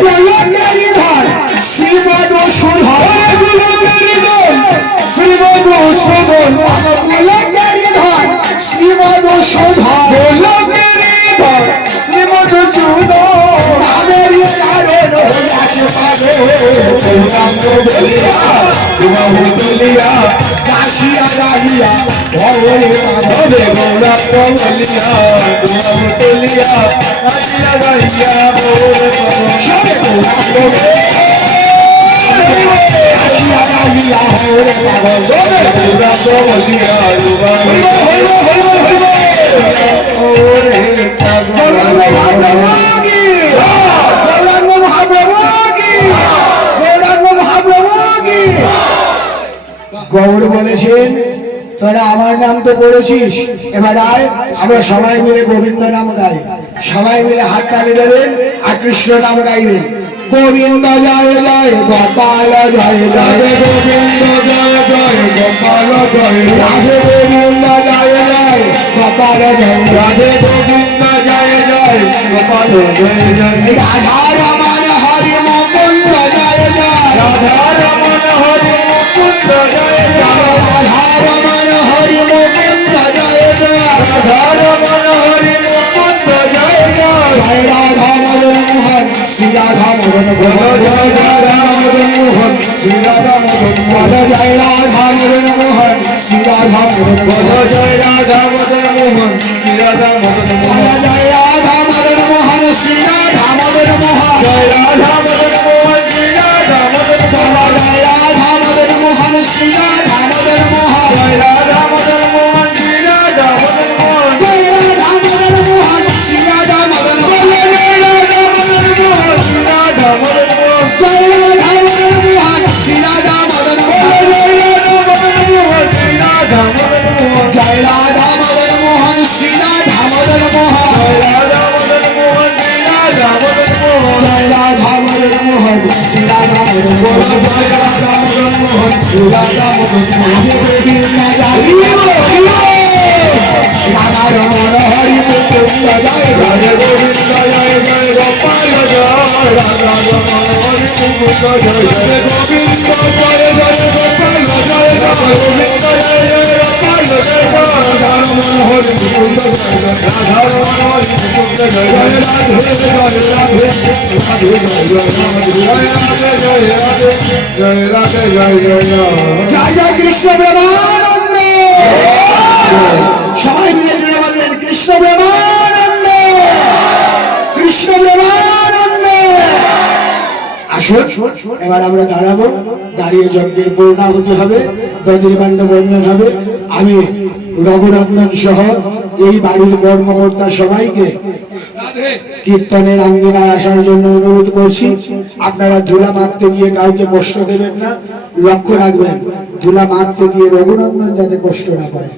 কলমেরি ধর শ্রীমদ সুধন শ্রীমদ সুধন কলমেরি ধর শ্রীমদ সুধন শ্রীমদ সুধন তাদেরই কারণ হইয়াছে পাগল গৌরাঙ্গ বলিয়া বাহু তুলিয়া কাশিয়া গাহিয়া ভবরে হবে গৌরাঙ্গ বলিয়া বাহু তুলিয়া কাশিয়া গাহিয়া ভবরে সবে গৌরাঙ্গ কাশিয়া গাহিয়া ভবরে পাগল গৌরাঙ্গ বলিয়া গৌরাঙ্গ মহাপ্রভু কি গৌরাঙ্গ মহাপ্রভু কি গৌরাঙ্গ মহাপ্রভু কি গৌর বলেছেন তোরা আমার নাম তো করেছিস এবার আয় আমরা সবাই মিলে গোবিন্দ নাম গাই সবাই মিলে হাত তালি দেবেন আর কৃষ্ণ নাম গাইবেন গোবিন্দ জয় জয় গোপাল জয় জয় গোবিন্দ জয় জয় গোপাল জয় রাধে গোবিন্দ জয় জয় গোপাল জয় রাধে গোবিন্দ জয় জয় গোপাল জয় জয় রাধা রমন হরি মুকুন্দ জয় জয় রাধা রমন হরি মুকুন্দ জয় জয় রাধা রমন হরি মুকুন্দ জয় জয় রাধা রমন হরি মুকুন্দ জয় জয় জয় রাধা মদন মোহন শ্রী রাধা মদন মোহন জয় রাধা মদন মোহন শ্রী রাধা মদন পদ জয় রাধা মদন মোহন শ্রী রাধা মদন মোহন জয় রাধা মদন মোহন শ্রী রাধা মদন পদ মোহন জয় রাধা মদন মোহন শ্রী রাধা মদন মোহন জয় রাধা মদন মোহন শ্রী রাধা মদন পদ মোহন জয় রাধা মদন মোহন শ্রী রাধা মদন মোহন জয় রাধা মদন মোহন শ্রী রাধা মদন মোহন জয় রাধা মদন মোহন শ্রী রাধা মদন মোহন জয় রাধা মদন মোহন শ্রী রাধা মদন মোহন জয় রাধা মদন মোহন শ্রী রাধা মদন মোহন জয় রাধা মদন মোহন শ্রী রাধা মদন মোহন জয় রাধা মদন মোহন শ্রী রাধা মদন মোহন জয় রাধা মদন মোহন শ্রী রাধা মদন মোহন জয় রাধা মদন মোহন শ্রী রাধা মদন মোহন জয় রাধা মদন মোহন শ্রী রাধা মদন মোহন রাধে গোবিন্দ জয় রাধা রমণ হরি মুকুন্দ জয় রাধে জয় গোবিন্দ জয় জয় গোপাল জয় রাধা রমণ হরি মুকুন্দ জয় জয় গোবিন্দ জয় জয় গোপাল জয় জয় গোবিন্দ জয় জয় গোপাল জয় জয় রাধা রমণ হরি মুকুন্দ জয় জয় রাধা রমণ হরি মুকুন্দ জয় জয় রাধে জয় রাধে রাধে জয় জয় রাধে জয় রাধে জয় রাধে জয় রাধে জয় জয় জয় জয় কৃষ্ণ প্রেমানন্দ সবাই মিলে জুড়ে বললেন কৃষ্ণ প্রেমানন্দ কৃষ্ণ প্রেমানন্দ আসুন এবার আমরা দাঁড়াবো দাঁড়িয়ে যজ্ঞের পূর্ণাহুতি হবে দধিরকাণ্ড বন্ধন হবে আমি রঘুনন্দন সহ এই বাড়ির কর্মকর্তা সবাইকে কীর্তনের আঙ্গিনায় আসার জন্য অনুরোধ করছি আপনারা ধুলা মারতে গিয়ে কাউকে কষ্ট দেবেন না লক্ষ্য রাখবেন ধুলা মারতে গিয়ে রঘুনন্দন যাতে কষ্ট না পায়